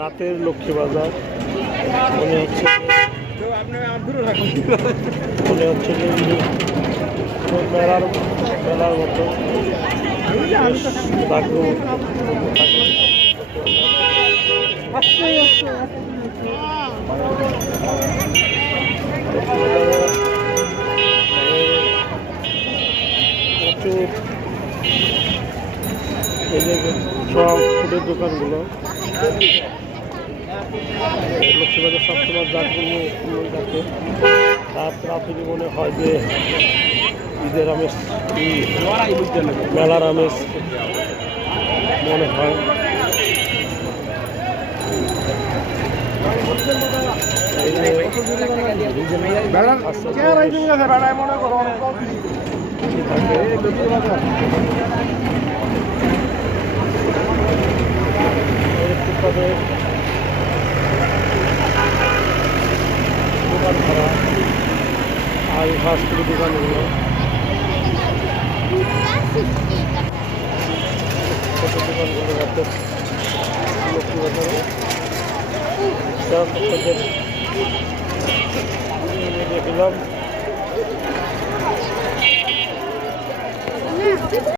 রাতের লক্ষ্মী বাজার। মনে হচ্ছে মনে হচ্ছে যে মেলার মেলার মতো। প্রচুর এই যে সব ফুডের দোকানগুলো। লক্ষ্মীবাজার সবসময় জাতগুলো থাকে রাত রাত্রি মনে হয় যে ঈদের আমেজ মেলার আমেজ মনে হয়। থাকে হবে দোকান ভাড়া আর ফাস্টফুড দোকানগুলো ছোট দোকানগুলো যাতে লক্ষ্মী বাজারে দেখলাম